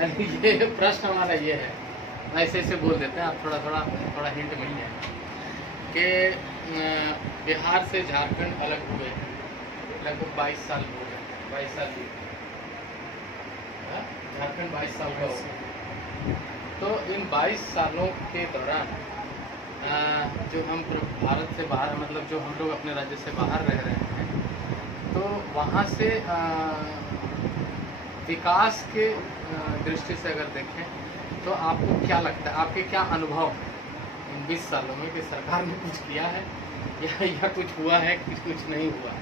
ये प्रश्न हमारा ये है, ऐसे ऐसे बोल देते हैं, आप थोड़ा हिंट मिल जाए कि बिहार से झारखंड अलग हुए लगभग 22 साल हो गए। 22 साल झारखंड 22 साल का हो गया। तो इन 22 सालों के दौरान जो हम भारत से बाहर, मतलब जो हम लोग अपने राज्य से बाहर रह रहे हैं, तो वहाँ से विकास के दृष्टि से अगर देखें तो आपको क्या लगता है, आपके क्या अनुभव इन 20 सालों में कि सरकार ने कुछ किया है या कुछ हुआ है, कुछ नहीं हुआ?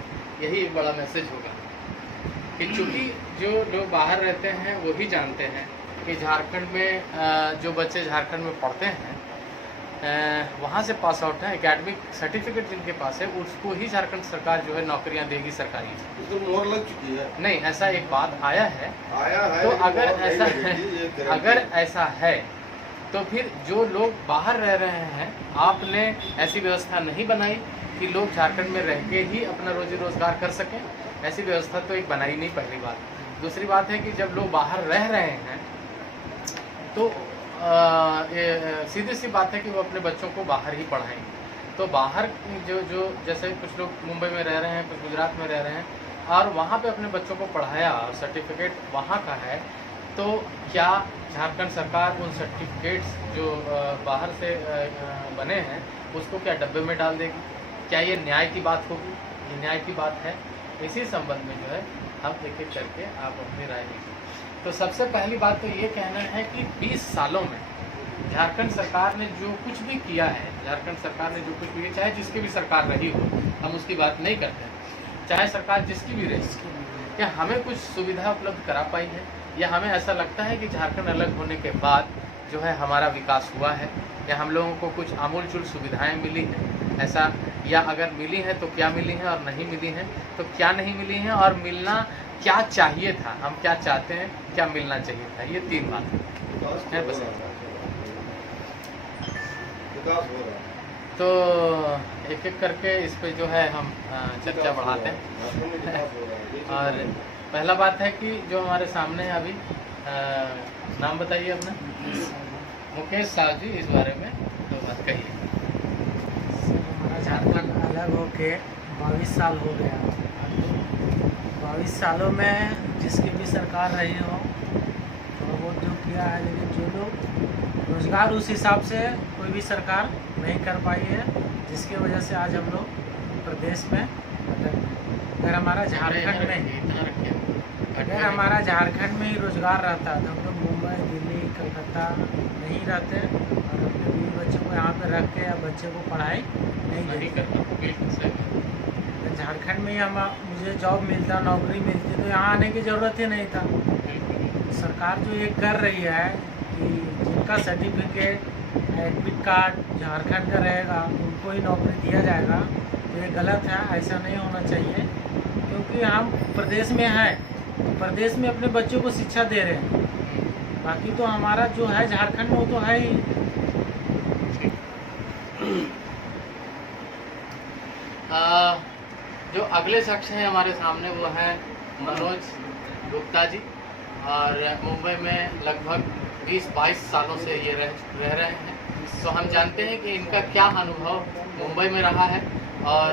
यही एक बड़ा मैसेज होगा कि चूँकि जो लोग बाहर रहते हैं वो ही जानते हैं कि झारखंड में जो बच्चे झारखंड में पढ़ते हैं वहाँ से पास आउट हैं, एकेडमिक सर्टिफिकेट जिनके पास है उसको ही झारखंड सरकार जो है नौकरियाँ देगी सरकारी। तो मोहर लग चुकी है। नहीं, ऐसा एक बात आया है तो अगर ऐसा है तो फिर जो लोग बाहर रह रहे हैं, आपने ऐसी व्यवस्था नहीं बनाई कि लोग झारखंड में रह के ही अपना रोजी रोजगार कर सकें। ऐसी व्यवस्था तो एक बनाई नहीं, पहली बात। दूसरी बात है कि जब लोग बाहर रह रहे हैं तो सीधी सी बात है कि वो अपने बच्चों को बाहर ही पढ़ाएंगे। तो बाहर जो जैसे कुछ लोग मुंबई में रह रहे हैं, कुछ गुजरात में रह रहे हैं और वहाँ पे अपने बच्चों को पढ़ाया और सर्टिफिकेट वहाँ का है, तो क्या झारखंड सरकार उन सर्टिफिकेट्स जो बाहर से बने हैं उसको क्या डब्बे में डाल देगी? क्या ये न्याय की बात होगी? ये न्याय की बात है? इसी संबंध में जो है हम एक एक करके आप अपनी राय दीजिए। तो सबसे पहली बात तो ये कहना है कि 20 सालों में झारखंड सरकार ने जो कुछ भी किया है, झारखंड सरकार ने जो कुछ भी, चाहे जिसकी भी सरकार रही हो, हम उसकी बात नहीं करते हैं, चाहे सरकार जिसकी भी रही, क्या हमें कुछ सुविधा उपलब्ध करा पाई है? या हमें ऐसा लगता है कि झारखंड अलग होने के बाद जो है हमारा विकास हुआ है, या हम लोगों को कुछ आमूलचूल सुविधाएं मिली हैं ऐसा? या अगर मिली हैं तो क्या मिली हैं, और नहीं मिली हैं तो क्या नहीं मिली हैं, और मिलना क्या चाहिए था, हम क्या चाहते हैं, क्या मिलना चाहिए था? ये 3 बात है बस। तो एक एक करके इस पे जो है हम चर्चा बढ़ाते हैं। और पहला बात है कि जो हमारे सामने है अभी, नाम बताइए अपना। मुकेश साहब जी, इस बारे में तो बात कहिए। हमारा झारखंड अलग होके 22 साल हो गया। 22 सालों में जिसकी भी सरकार रही हो तो वो जो किया है, लेकिन जो लोग रोजगार उस हिसाब से कोई भी सरकार नहीं कर पाई है, जिसकी वजह से आज हम लोग प्रदेश में अगर हमारा झारखंड में ही रोजगार रहता तो हम लोग मुंबई, दिल्ली, कलकत्ता नहीं रहते और अपने बीवी बच्चों को यहाँ पे रख के या बच्चे को पढ़ाई नहीं करते। झारखंड में ही मुझे जॉब मिलता, नौकरी मिलती तो यहाँ आने की ज़रूरत ही नहीं था। सरकार जो ये कर रही है कि जिनका सर्टिफिकेट, एडमिट कार्ड झारखंड का रहेगा उनको ही नौकरी दिया जाएगा, तो ये गलत है। ऐसा नहीं होना चाहिए, क्योंकि हम प्रदेश में हैं तो प्रदेश में अपने बच्चों को शिक्षा दे रहे हैं। बाकी तो हमारा जो है झारखंड में वो तो है ही। जो अगले शख्स हैं हमारे सामने वो हैं मनोज गुप्ता जी, और मुंबई में लगभग 20-22 सालों से ये रह रहे हैं। तो हम जानते हैं कि इनका क्या अनुभव मुंबई में रहा है और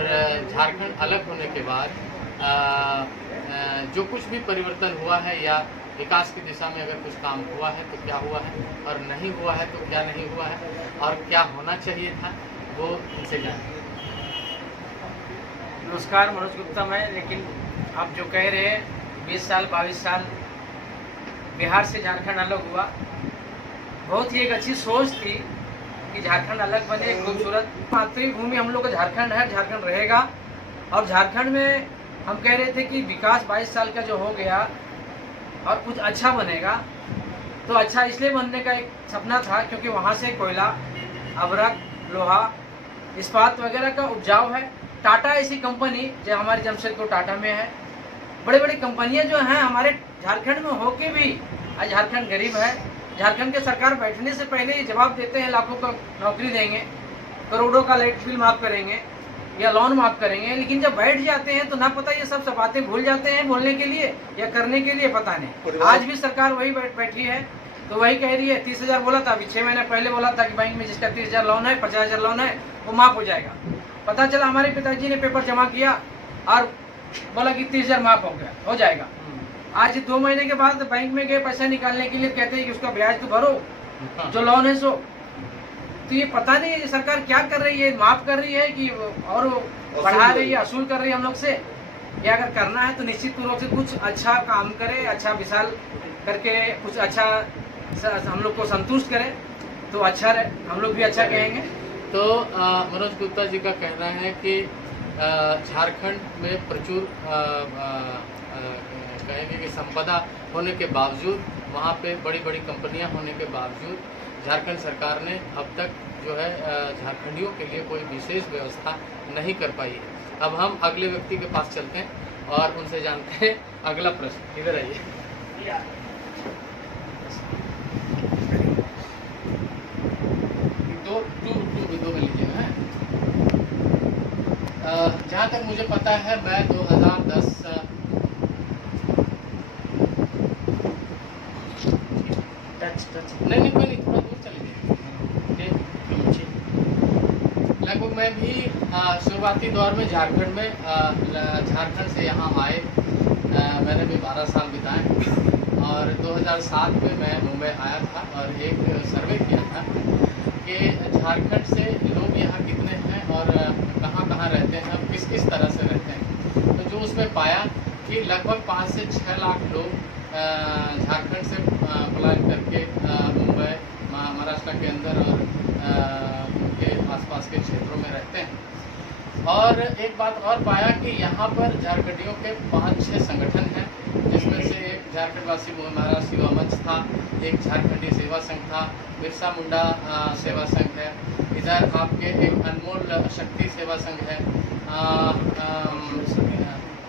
झारखंड अलग होने के बाद जो कुछ भी परिवर्तन हुआ है या विकास की दिशा में अगर कुछ काम हुआ है तो क्या हुआ है, और नहीं हुआ है तो क्या नहीं हुआ है, और क्या होना चाहिए था, वो इनसे जानें। नमस्कार, मनोज गुप्ता मैं। लेकिन आप जो कह रहे हैं 20 साल 22 साल बिहार से झारखंड अलग हुआ, बहुत ही एक अच्छी सोच थी कि झारखंड अलग बने, खूबसूरत मातृभूमि हम लोग का झारखंड है, झारखंड रहेगा। और झारखंड में हम कह रहे थे कि विकास 22 साल का जो हो गया और कुछ अच्छा बनेगा, तो अच्छा इसलिए बनने का एक सपना था क्योंकि वहाँ से कोयला, अभ्रक, लोहा, इस्पात वगैरह का उपजाऊ है। टाटा ऐसी कंपनी जो हमारे जमशेदपुर टाटा में है, बड़ी बड़ी कंपनियां जो हैं हमारे झारखंड में होके भी आज झारखंड गरीब है। झारखंड के सरकार बैठने से पहले ही जवाब देते हैं लाखों का नौकरी देंगे, करोड़ों का लाइट बिल माफ करेंगे, या लोन माफ करेंगे, लेकिन जब बैठ जाते हैं तो ना पता ये सब बातें भूल जाते हैं बोलने के लिए या करने के लिए, पता नहीं। आज भी सरकार वही बैठी है तो वही कह रही है 30,000 बोला था, अभी 6 महीने पहले बोला था कि बैंक में जिसका 30,000 लोन है, 50,000 लोन है, वो माफ हो जाएगा। पता चला हमारे पिताजी ने पेपर जमा किया और बोला कि 30,000 माफ हो जाएगा। आज 2 महीने के बाद बैंक में गए पैसा निकालने के लिए, कहते हैं कि उसका ब्याज तो भरो जो लोन है सो। तो ये पता नहीं है सरकार क्या कर रही है, माफ कर रही है कि और बढ़ा रही है, असूल कर रही है हम लोग से। या अगर करना है तो निश्चित रूप से कुछ अच्छा काम करे, अच्छा विशाल करके कुछ अच्छा हम लोग को संतुष्ट करे तो अच्छा रहे, हम लोग भी अच्छा कहेंगे। तो मनोज गुप्ता जी का कहना है कि झारखंड में प्रचुर कहेंगे कि संपदा होने के बावजूद, वहाँ पे बड़ी बड़ी कंपनियां होने के बावजूद झारखंड सरकार ने अब तक जो है झारखंडियों के लिए कोई विशेष व्यवस्था नहीं कर पाई है। अब हम अगले व्यक्ति के पास चलते हैं और उनसे जानते हैं अगला प्रश्न। इधर आइए। दो में लीजिएगा। जहाँ तक मुझे पता है मैं 2010 नहीं कोई नहीं, थोड़ा दूर चले गए। लगभग मैं भी शुरुआती दौर में झारखंड झारखंड से यहाँ आए मैंने भी 12 साल बिताए और 2007 में मैं मुंबई आया था और एक सर्वे किया था कि झारखंड से लोग यहाँ कितने हैं और कहाँ रहते हैं, किस तरह से रहते हैं। तो जो उसमें पाया कि लगभग 5 से 6 लाख लोग झारखंड से पलायन करके मुंबई महाराष्ट्र के अंदर और उनके आसपास के क्षेत्रों में रहते हैं। और एक बात और पाया कि यहाँ पर झारखंडियों के 5-6 संगठन हैं, जिसमें से एक झारखंडवासी महाराष्ट्र युवा मंच था, एक झारखंडी सेवा संघ था, बिरसा मुंडा सेवा संघ है, इधर आपके एक अनमोल शक्ति सेवा संघ है,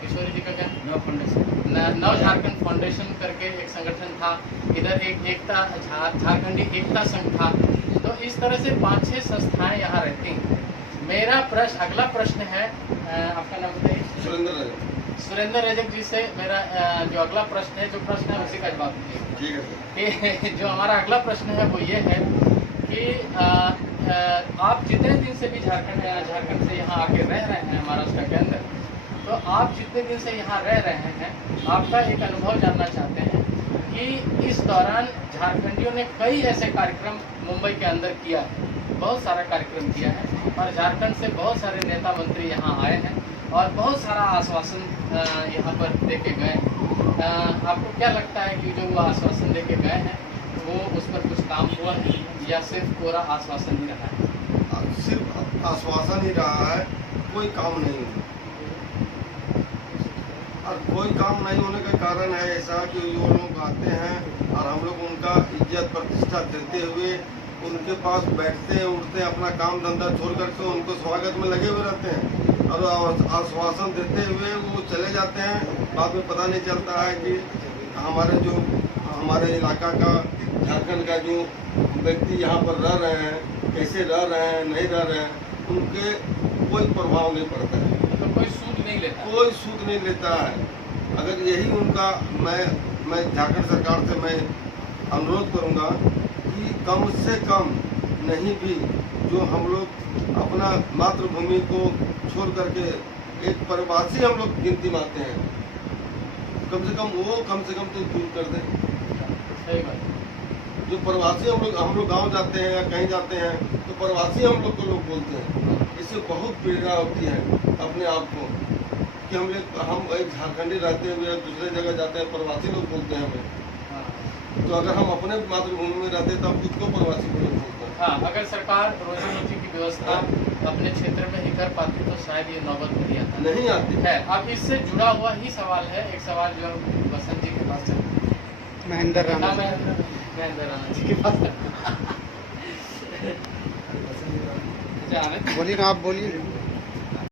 किशोरी जी का क्या नव झारखंड फाउंडेशन करके एक संगठन था, इधर एक एकता झारखंडी एकता संघ था। तो इस तरह से 5-6 संस्थाएं यहाँ रहती हैं। मेरा अगला प्रश्न है, आपका नाम बताइए। सुरेंद्र रजक जी से मेरा जो अगला प्रश्न है, उसी का जवाब दीजिए। जो हमारा अगला प्रश्न है वो ये है कि आप जितने दिन से भी झारखंड से यहाँ आके रह रहे हैं महाराष्ट्र के अंदर, तो आप जितने दिन से यहाँ रह रहे हैं आपका एक अनुभव जानना चाहते हैं कि इस दौरान झारखंडियों ने कई ऐसे कार्यक्रम मुंबई के अंदर किया है, बहुत सारा कार्यक्रम किया है और झारखंड से बहुत सारे नेता मंत्री यहाँ आए हैं और बहुत सारा आश्वासन यहाँ पर दे के गए हैं। आपको क्या लगता है कि जो वो आश्वासन दे के गए हैं वो उस पर कुछ काम हुआ है या सिर्फ पूरा आश्वासन ही रहा है? सिर्फ आश्वासन ही रहा है, कोई काम नहीं हुआ। और कोई काम नहीं होने का कारण है ऐसा कि वो लोग आते हैं और हम लोग उनका इज्जत प्रतिष्ठा देते हुए उनके पास बैठते हैं, उठते हैं, अपना काम धंधा छोड़ करके उनको स्वागत में लगे हुए रहते हैं और आश्वासन देते हुए वो चले जाते हैं। बाद में पता नहीं चलता है कि हमारे इलाका का, झारखंड का जो व्यक्ति यहाँ पर रह रहे हैं, कैसे रह रहे हैं, नहीं रह रहे हैं, उनके कोई प्रभाव नहीं पड़ता है। तो कोई सूद नहीं लेता, कोई सूद नहीं लेता है। अगर यही उनका मैं झारखंड सरकार से मैं अनुरोध करूँगा कि कम से कम नहीं भी जो हम लोग अपना मातृभूमि को छोड़ करके एक प्रवासी हम लोग गिनती में आते हैं, कम से कम तो दूर कर दें। सही बात। जो प्रवासी हम लोग गांव जाते हैं या कहीं जाते हैं तो प्रवासी हम लोग को लोग बोलते हैं। इससे बहुत पीड़ा होती है अपने आप को कि हम एक झारखंडी रहते हुए दूसरे जगह जाते हैं, प्रवासी लोग बोलते हैं हमें। तो अगर हम अपने मातृभूमि में रहते तो हम खुद को प्रवासी को लोग बोलते हैं। हाँ, अगर सरकार रोजी रोटी की व्यवस्था अपने क्षेत्र में ही कर पाती तो शायद ये नौबत नहीं आती है। अब इससे जुड़ा हुआ ही सवाल है, एक सवाल जो बसंत जी के पास महेंद्र राणा जी के पास बोलिए ना, आप बोलिए।